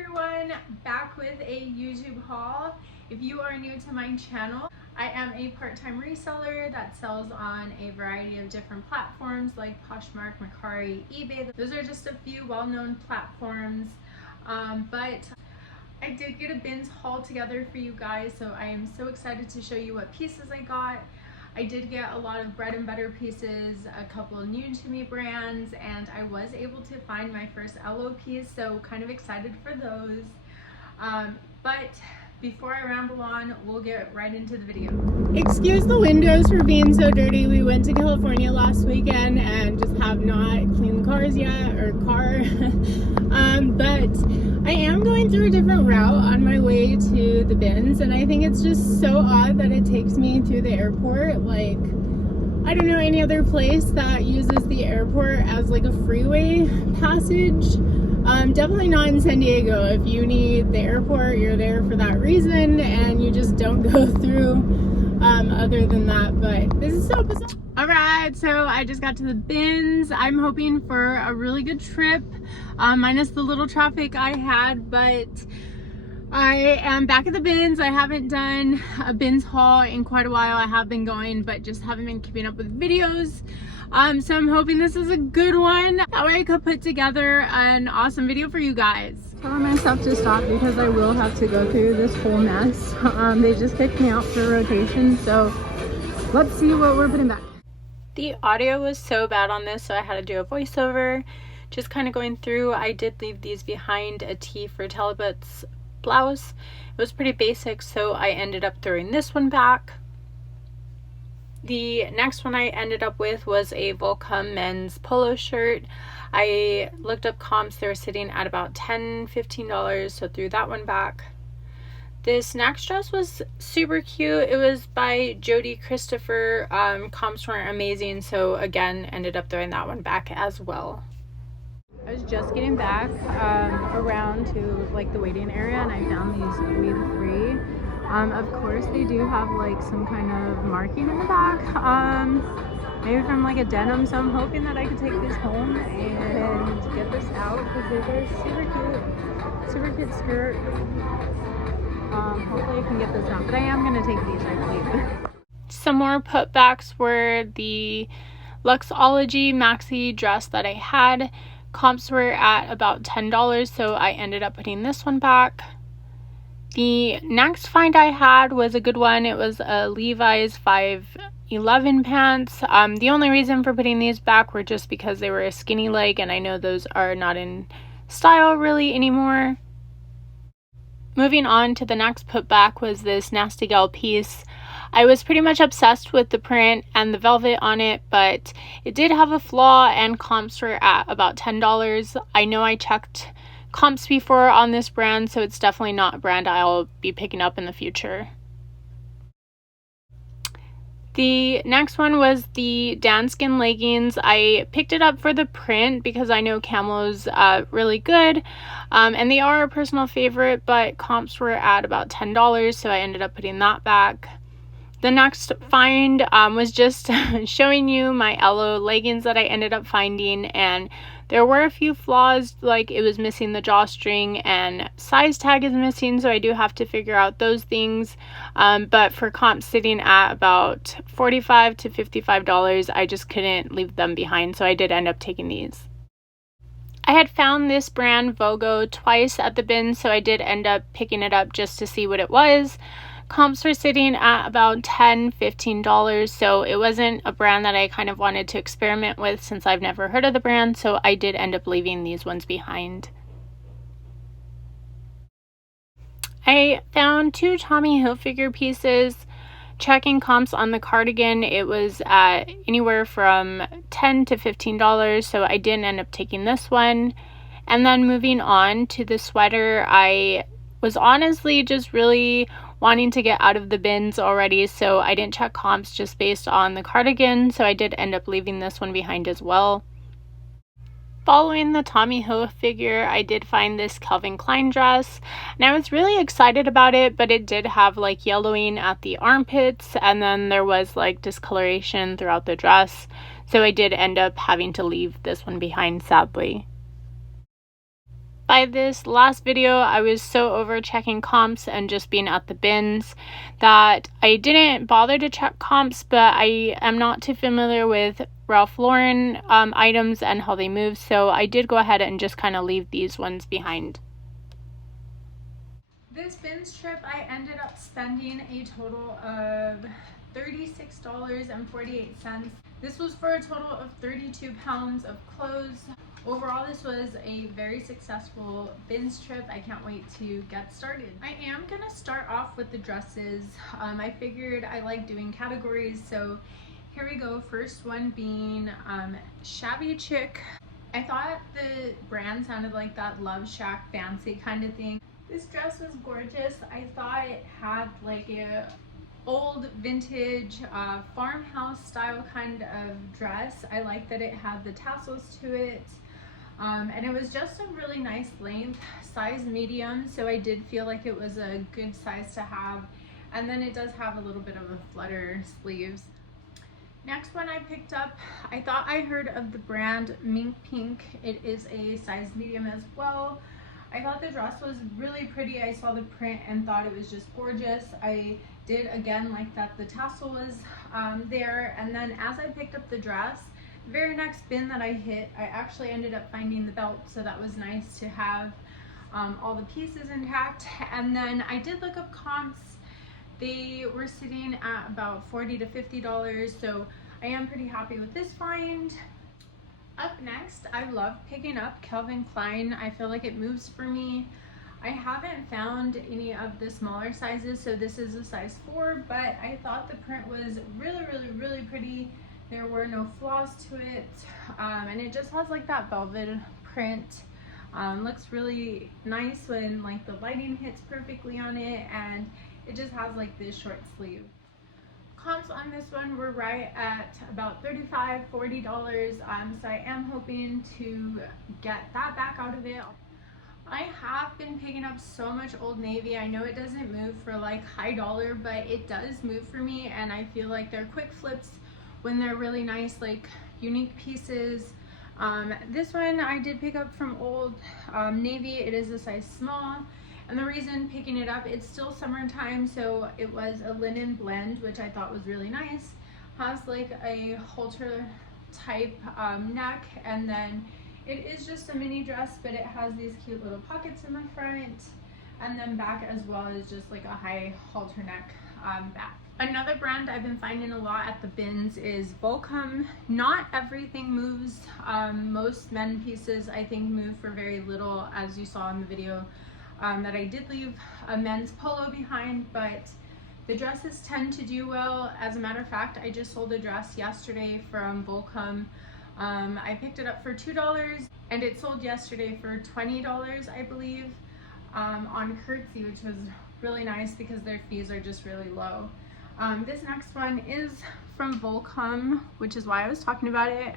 everyone, back with a YouTube haul. If you are new to my channel, I am a part-time reseller that sells on a variety of different platforms like Poshmark, Mercari, eBay. Those are just a few well-known platforms, but I did get a bins haul together for you guys, so I am so excited to show you what pieces I got. I did get a lot of bread and butter pieces, a couple new to me brands, and I was able to find my first LO piece, so kind of excited for those. But before I ramble on, we'll get right into the video. Excuse the windows for being so dirty. We went to California last weekend and just have not cleaned the cars yet, or car. But I am going through a different route on my way to the bins, and I think it's just so odd that it takes me through the airport. Like, I don't know any other place that uses the airport as like a freeway passage. Definitely not in San Diego. If you need the airport, you're there for that reason, and you just don't go through other than that. But this is so bizarre. All right, so I just got to the bins. I'm hoping for a really good trip, minus the little traffic I had, but I am back at the bins. I haven't done a bins haul in quite a while. I have been going, but just haven't been keeping up with videos. So I'm hoping this is a good one. That way I could put together an awesome video for you guys. Telling myself to stop because I will have to go through this whole mess. They just kicked me out for rotation, so let's see what we're putting back. The audio was so bad on this, so I had to do a voiceover. Just kind of going through, I did leave these behind, a tee for Talbot's blouse. It was pretty basic, so I ended up throwing this one back. The next one I ended up with was a Volcom men's polo shirt. I looked up comps. They were sitting at about $10-15, so threw that one back. This next dress was super cute. It was by Jodie Christopher. Comps weren't amazing, so again ended up throwing that one back as well. I was just getting back around to like the waiting area, and I found these free. Of course they do have like some kind of marking in the back, maybe from like a denim, so I'm hoping that I could take this home and get this out because they're super cute skirt. Hopefully I can get this out, but I am going to take these, I believe. Some more putbacks were the Luxology maxi dress that I had. Comps were at about $10, so I ended up putting this one back. The next find I had was a good one. It was a Levi's 511 pants. The only reason for putting these back were just because they were a skinny leg, and I know those are not in style really anymore. Moving on to the next putback was this Nasty Gal piece. I was pretty much obsessed with the print and the velvet on it, but it did have a flaw, and comps were at about $10. I know I checked comps before on this brand, so it's definitely not a brand I'll be picking up in the future. The next one was the Danskin leggings. I picked it up for the print because I know camo's really good, and they are a personal favorite, but comps were at about $10, so I ended up putting that back. The next find was just showing you my LO leggings that I ended up finding, and there were a few flaws, like it was missing the drawstring and size tag is missing, so I do have to figure out those things. But for comps sitting at about $45 to $55, I just couldn't leave them behind, so I did end up taking these. I had found this brand Vogo twice at the bin, so I did end up picking it up just to see what it was. Comps were sitting at about $10-15, so it wasn't a brand that I kind of wanted to experiment with since I've never heard of the brand, so I did end up leaving these ones behind. I found two Tommy Hilfiger pieces. Checking comps on the cardigan, it was at anywhere from $10 to $15, so I didn't end up taking this one. And then moving on to the sweater, I was honestly just really wanting to get out of the bins already, so I didn't check comps just based on the cardigan, so I did end up leaving this one behind as well. Following the Tommy Hilfiger, I did find this Calvin Klein dress, and I was really excited about it, but it did have like yellowing at the armpits, and then there was like discoloration throughout the dress, so I did end up having to leave this one behind, sadly. by this last video, I was so over checking comps and just being at the bins that I didn't bother to check comps, but I am not too familiar with Ralph Lauren items and how they move, so I did go ahead and just kind of leave these ones behind. This bins trip, I ended up spending a total of $36.48. This was for a total of 32 pounds of clothes. Overall, this was a very successful bins trip. I can't wait to get started. I am gonna start off with the dresses. I figured I like doing categories, so here we go. First one being Shabby Chick. I thought the brand sounded like that Love Shack fancy kind of thing. This dress was gorgeous. I thought it had like a old vintage farmhouse style kind of dress. I like that it had the tassels to it. And it was just a really nice length, size medium, so I did feel like it was a good size to have. And then it does have a little bit of a flutter sleeves. Next one I picked up, I thought I heard of the brand Mink Pink. It is a size medium as well. I thought the dress was really pretty. I saw the print and thought it was just gorgeous. I did again like that the tassel was there. And then as I picked up the dress, the very next bin that I hit, I actually ended up finding the belt, so that was nice to have all the pieces intact. And then I did look up comps. They were sitting at about $40 to $50, so I am pretty happy with this find. Up next, I love picking up Calvin Klein. I feel like it moves for me. I haven't found any of the smaller sizes, so this is a size 4, but I thought the print was really pretty. There were no flaws to it, and it just has like that velvet print. Looks really nice when like the lighting hits perfectly on it, and it just has like this short sleeve. Comps on this one were right at about $35, $40, so I am hoping to get that back out of it. I have been picking up so much Old Navy. I know it doesn't move for like high dollar, but it does move for me, and I feel like they're quick flips when they're really nice, like unique pieces. This one I did pick up from Old Navy. It is a size small. And the reason picking it up, it's still summertime, so it was a linen blend, which I thought was really nice. Has like a halter type neck, and then it is just a mini dress, but it has these cute little pockets in the front, and then back as well is just like a high halter neck back. Another brand I've been finding a lot at the bins is Volcom. Not everything moves. Most men pieces I think move for very little, as you saw in the video. That I did leave a men's polo behind, but the dresses tend to do well. As a matter of fact, I just sold a dress yesterday from Volcom. I picked it up for $2, and it sold yesterday for $20, I believe, on Curtsy, which was really nice because their fees are just really low. This next one is from Volcom, which is why I was talking about it.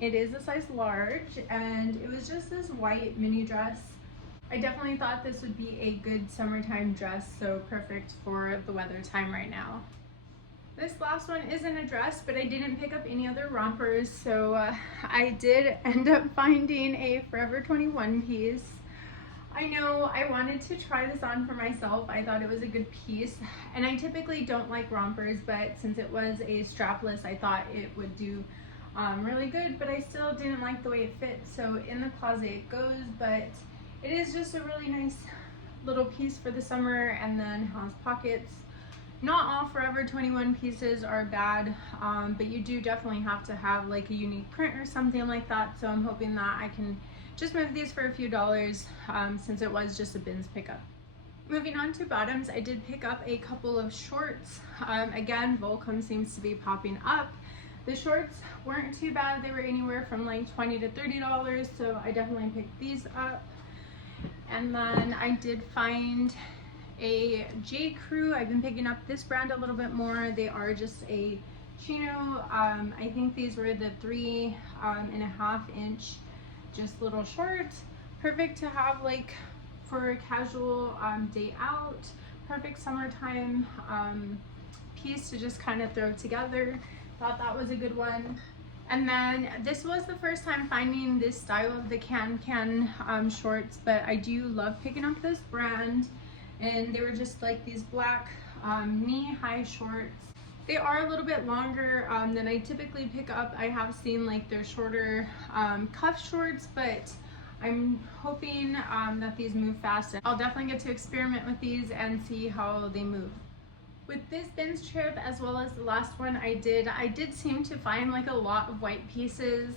It is a size large, and it was just this white mini dress. I definitely thought this would be a good summertime dress, so perfect for the weather time right now. This last one isn't a dress, but I didn't pick up any other rompers, so I did end up finding a Forever 21 piece. I know I wanted to try this on for myself. I thought it was a good piece, and I typically don't like rompers, but since it was a strapless, I thought it would do really good, but I still didn't like the way it fit, so in the closet it goes, but it is just a really nice little piece for the summer, and then has pockets. Not all Forever 21 pieces are bad, but you do definitely have to have like a unique print or something like that, so I'm hoping that I can just move these for a few dollars since it was just a bins pickup. Moving on to bottoms, I did pick up a couple of shorts. Again, Volcom seems to be popping up. The shorts weren't too bad. They were anywhere from like $20 to $30, so I definitely picked these up. And then I did find a J. Crew. I've been picking up this brand a little bit more. They are just a chino. I think these were the 3.5 inch, just little shorts. Perfect to have like for a casual day out. Perfect summertime piece to just kind of throw together. Thought that was a good one. And then this was the first time finding this style of the can shorts, but I do love picking up this brand. And they were just like these black knee-high shorts. They are a little bit longer than I typically pick up. I have seen like their shorter cuff shorts, but I'm hoping that these move fast. I'll definitely get to experiment with these and see how they move. With this bins trip, as well as the last one I did seem to find like a lot of white pieces.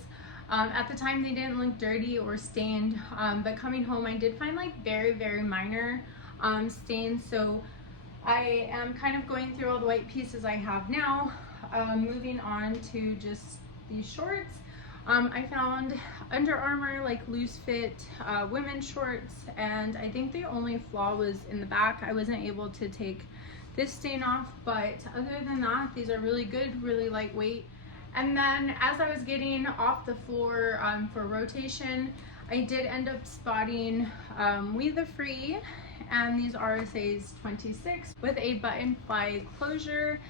At the time they didn't look dirty or stained, but coming home I did find like very minor stains. So I am kind of going through all the white pieces I have now. Moving on to just these shorts. I found Under Armour like loose fit women's shorts, and I think the only flaw was in the back. I wasn't able to take this stain off, but other than that, these are really good, really lightweight. And then as I was getting off the floor for rotation, I did end up spotting We the Free, and these are size 26 with a button fly closure,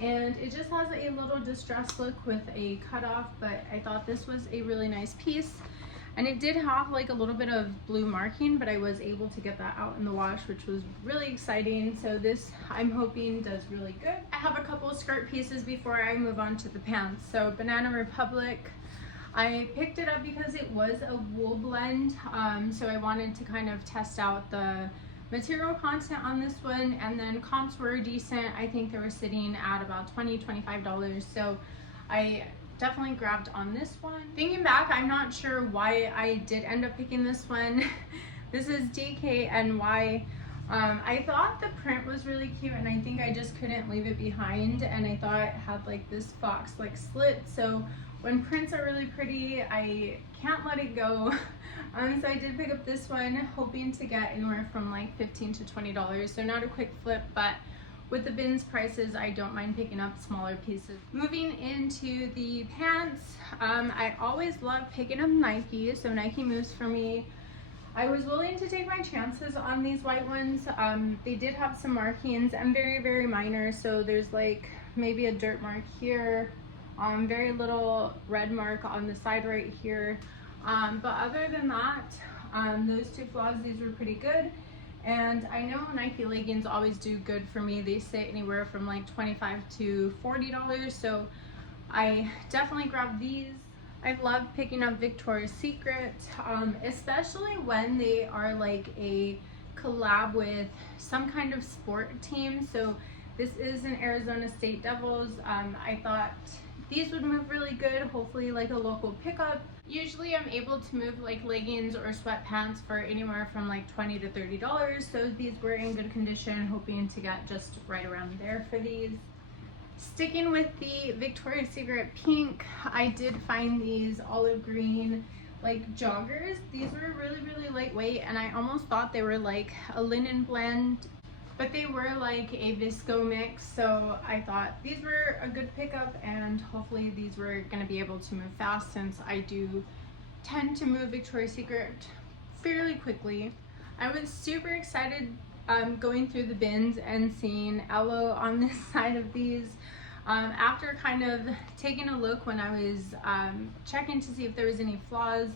and it just has a little distressed look with a cutoff, but I thought this was a really nice piece. And it did have like a little bit of blue marking, but I was able to get that out in the wash, which was really exciting. So this, I'm hoping, does really good. I have a couple of skirt pieces before I move on to the pants. So Banana Republic, I picked it up because it was a wool blend. So I wanted to kind of test out the material content on this one, and then comps were decent. I think they were sitting at about $20–25. So I definitely grabbed on this one. Thinking back, I'm not sure why I did end up picking this one. This is DKNY. I thought the print was really cute, and I think I just couldn't leave it behind, and I thought it had like this fox like slit. So when prints are really pretty, I can't let it go. So I did pick up this one, hoping to get anywhere from like $15 to $20. So not a quick flip, but with the bins prices, I don't mind picking up smaller pieces. Moving into the pants, I always love picking up Nike, so Nike moves for me. I was willing to take my chances on these white ones. They did have some markings and very minor, so there's like maybe a dirt mark here, very little red mark on the side right here. But other than that, those two flaws, these were pretty good. And I know Nike leggings always do good for me. They sit anywhere from like $25 to $40, so I definitely grabbed these. I love picking up Victoria's Secret, especially when they are like a collab with some kind of sport team. So this is an Arizona State Devils. I thought these would move really good, hopefully like a local pickup. Usually I'm able to move like leggings or sweatpants for anywhere from like $20 to $30. So these were in good condition, hoping to get just right around there for these. Sticking with the Victoria's Secret pink, I did find these olive green like joggers. These were really lightweight, and I almost thought they were like a linen blend, but they were like a visco mix. So I thought these were a good pickup, and hopefully these were going to be able to move fast, since I do tend to move Victoria's Secret fairly quickly. I was super excited going through the bins and seeing Aloe on this side of these. After kind of taking a look when I was checking to see if there was any flaws,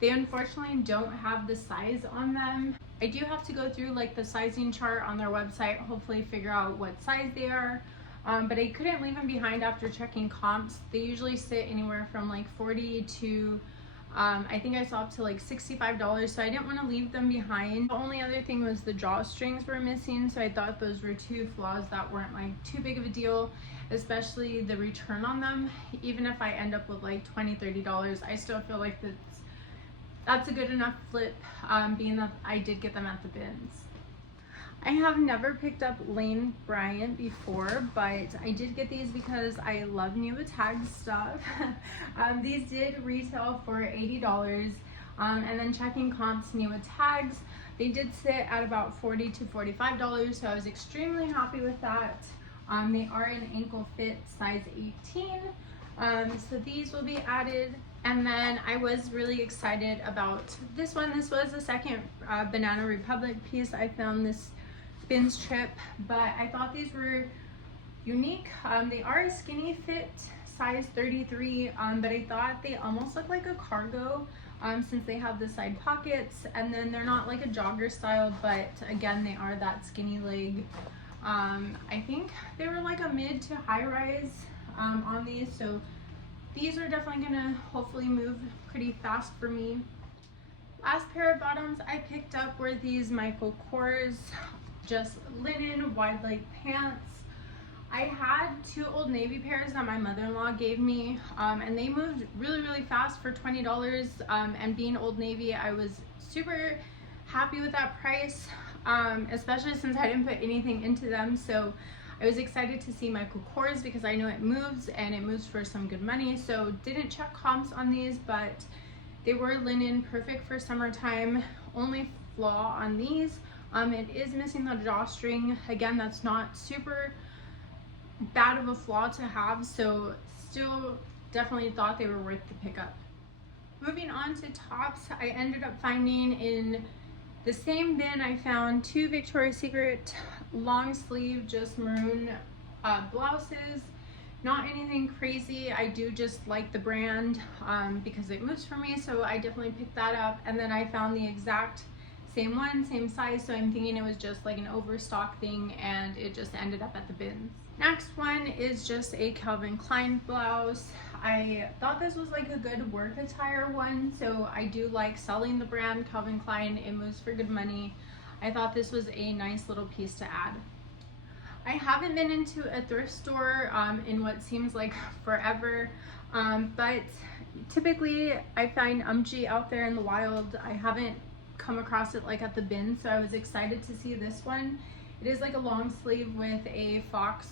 they unfortunately don't have the size on them. I do have to go through like the sizing chart on their website, hopefully figure out what size they are. But I couldn't leave them behind after checking comps. They usually sit anywhere from like $40 to I think I saw up to like $65, so I didn't want to leave them behind. The only other thing was the drawstrings were missing, so I thought those were two flaws that weren't like too big of a deal, especially the return on them. Even if I end up with like $20–30, I still feel like that's a good enough flip, being that I did get them at the bins. I have never picked up Lane Bryant before, but I did get these because I love new tag stuff. These did retail for $80, and then checking comps, new tags, they did sit at about $40 to $45, so I was extremely happy with that. They are an ankle fit size 18, so these will be added. And then I was really excited about this one. This was the second Banana Republic piece I found this bins trip, but I thought these were unique. They are a skinny fit size 33, but I thought they almost look like a cargo since they have the side pockets, and then they're not like a jogger style, but again, they are that skinny leg. I think they were like a mid to high rise on these, so these are definitely gonna hopefully move pretty fast for me. Last pair of bottoms I picked up were these Michael Kors, just linen wide leg pants. I had two Old Navy pairs that my mother-in-law gave me, and they moved really fast for $20, and being Old Navy, I was super happy with that price, especially since I didn't put anything into them. So I was excited to see Michael Kors because I know it moves, and it moves for some good money. So didn't check comps on these, but they were linen, perfect for summertime. Only flaw on these, it is missing the drawstring. Again, that's not super bad of a flaw to have, so still definitely thought they were worth the pickup. Moving on to tops, I ended up finding in the same bin I found two Victoria's Secret long sleeve, just maroon blouses. Not anything crazy. I do just like the brand because it moves for me, so I definitely picked that up. And then I found the exact same one, same size, so I'm thinking it was just like an overstock thing, and it just ended up at the bins. Next one is just a Calvin Klein blouse. I thought this was like a good work attire one, so I do like selling the brand Calvin Klein. It moves for good money. I thought this was a nice little piece to add. I haven't been into a thrift store in what seems like forever, but typically I find UMG out there in the wild. I haven't come across it like at the bin, so I was excited to see this one. It is like a long sleeve with a fox,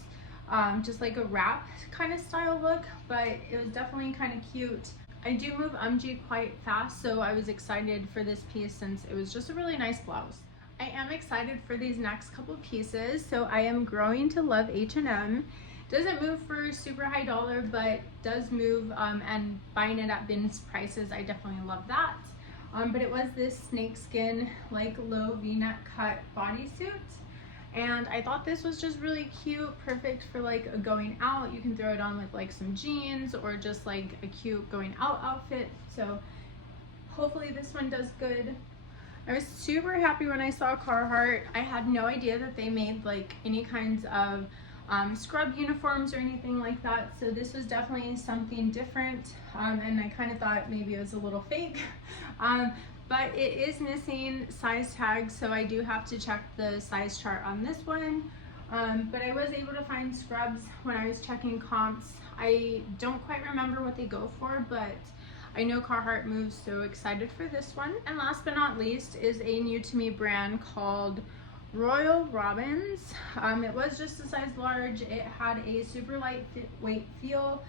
just like a wrap kind of style look, but it was definitely kind of cute. I do move UMG quite fast, so I was excited for this piece since it was just a really nice blouse. I am excited for these next couple pieces. So I am growing to love H&M. Doesn't move for super high dollar, but does move, and buying it at bins prices, I definitely love that. But it was this snakeskin like low v-neck cut bodysuit, and I thought this was just really cute, perfect for like a going out. You can throw it on with like some jeans or just like a cute going out outfit. So hopefully this one does good. I was super happy when I saw Carhartt. I had no idea that they made like any kinds of scrub uniforms or anything like that, so this was definitely something different, and I kind of thought maybe it was a little fake, but it is missing size tags, so I do have to check the size chart on this one, but I was able to find scrubs when I was checking comps. I don't quite remember what they go for, but I know Carhartt moves, so excited for this one. And last but not least is a new to me brand called Royal Robins. It was just a size large. It had a super lightweight feel.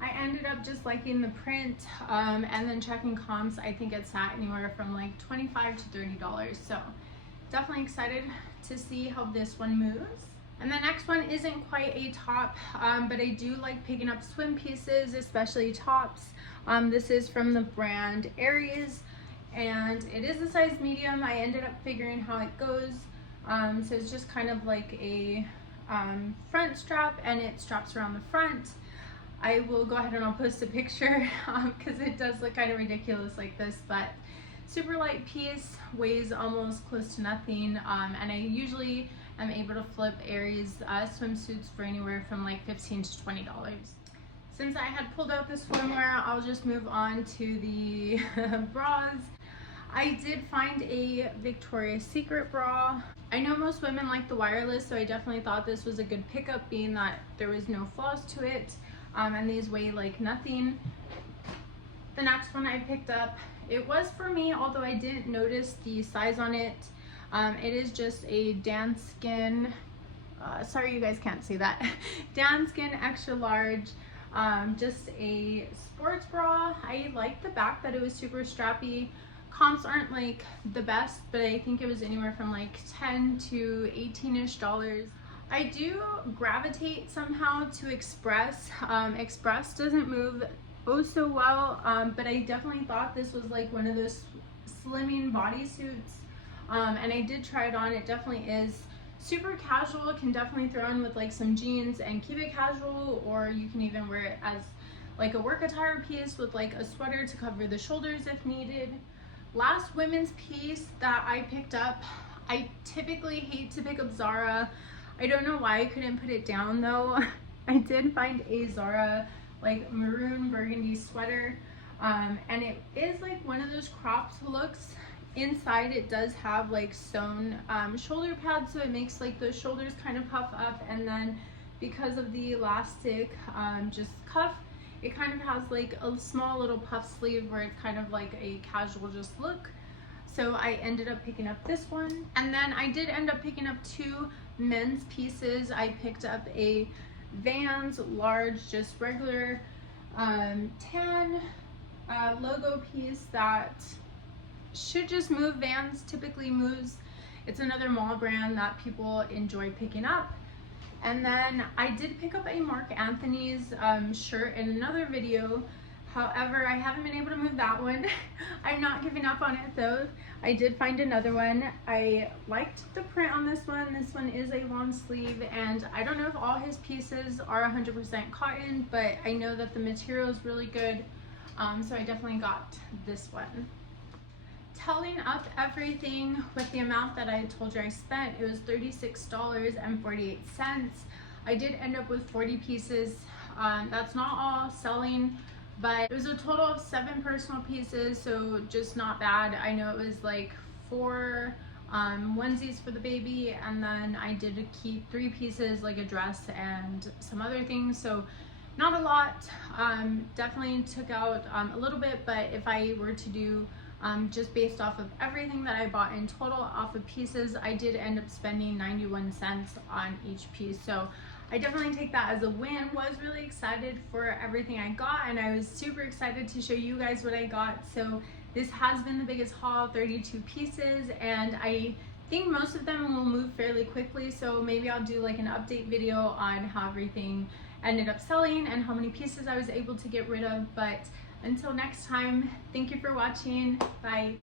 I ended up just liking the print, and then checking comps, I think it sat anywhere from like $25 to $30. So definitely excited to see how this one moves. And the next one isn't quite a top, but I do like picking up swim pieces, especially tops. This is from the brand Aries, and it is a size medium. I ended up figuring how it goes. So it's just kind of like a front strap, and it straps around the front. I will go ahead and I'll post a picture because it does look kind of ridiculous like this, but super light piece, weighs almost close to nothing, and I usually am able to flip Aries swimsuits for anywhere from like $15 to $20. Since I had pulled out the swimwear, I'll just move on to the bras. I did find a Victoria's Secret bra. I know most women like the wireless, so I definitely thought this was a good pickup, being that there was no flaws to it, and these weigh like nothing. The next one I picked up, it was for me, although I didn't notice the size on it. It is just a Danskin, sorry you guys can't see that, Danskin extra large, just a sports bra. I like the back that it was super strappy. Comps aren't like the best, but I think it was anywhere from like $10 to $18-ish. I do gravitate somehow to Express. Express doesn't move oh so well, but I definitely thought this was like one of those slimming bodysuits, and I did try it on. It definitely is super casual, can definitely throw in with like some jeans and keep it casual, or you can even wear it as like a work attire piece with like a sweater to cover the shoulders if needed. Last women's piece that I picked up, I typically hate to pick up Zara. I don't know why I couldn't put it down though. I did find a Zara like maroon burgundy sweater, and it is like one of those cropped looks. Inside it does have like sewn shoulder pads, so it makes like the shoulders kind of puff up, and then because of the elastic just cuff, it kind of has like a small little puff sleeve where it's kind of like a casual just look. So I ended up picking up this one, and then I did end up picking up two men's pieces. I picked up a Vans large, just regular tan logo piece that should just move. Vans typically moves. It's another mall brand that people enjoy picking up. And then I did pick up a Mark Anthony's shirt in another video. However, I haven't been able to move that one. I'm not giving up on it though. I did find another one. I liked the print on this one. This one is a long sleeve, and I don't know if all his pieces are 100% cotton, but I know that the material is really good. So I definitely got this one. Tallying up everything with the amount that I told you I spent, it was $36.48. I did end up with 40 pieces. That's not all selling, but it was a total of 7 personal pieces, so just not bad. I know it was like 4 onesies for the baby, and then I did keep 3 pieces, like a dress and some other things, so not a lot. Definitely took out a little bit, but if I were to do just based off of everything that I bought in total off of pieces, I did end up spending 91 cents on each piece. So I definitely take that as a win. Was really excited for everything I got, and I was super excited to show you guys what I got. So this has been the biggest haul, 32 pieces, and I think most of them will move fairly quickly. So maybe I'll do like an update video on how everything ended up selling and how many pieces I was able to get rid of. But until next time, thank you for watching. Bye.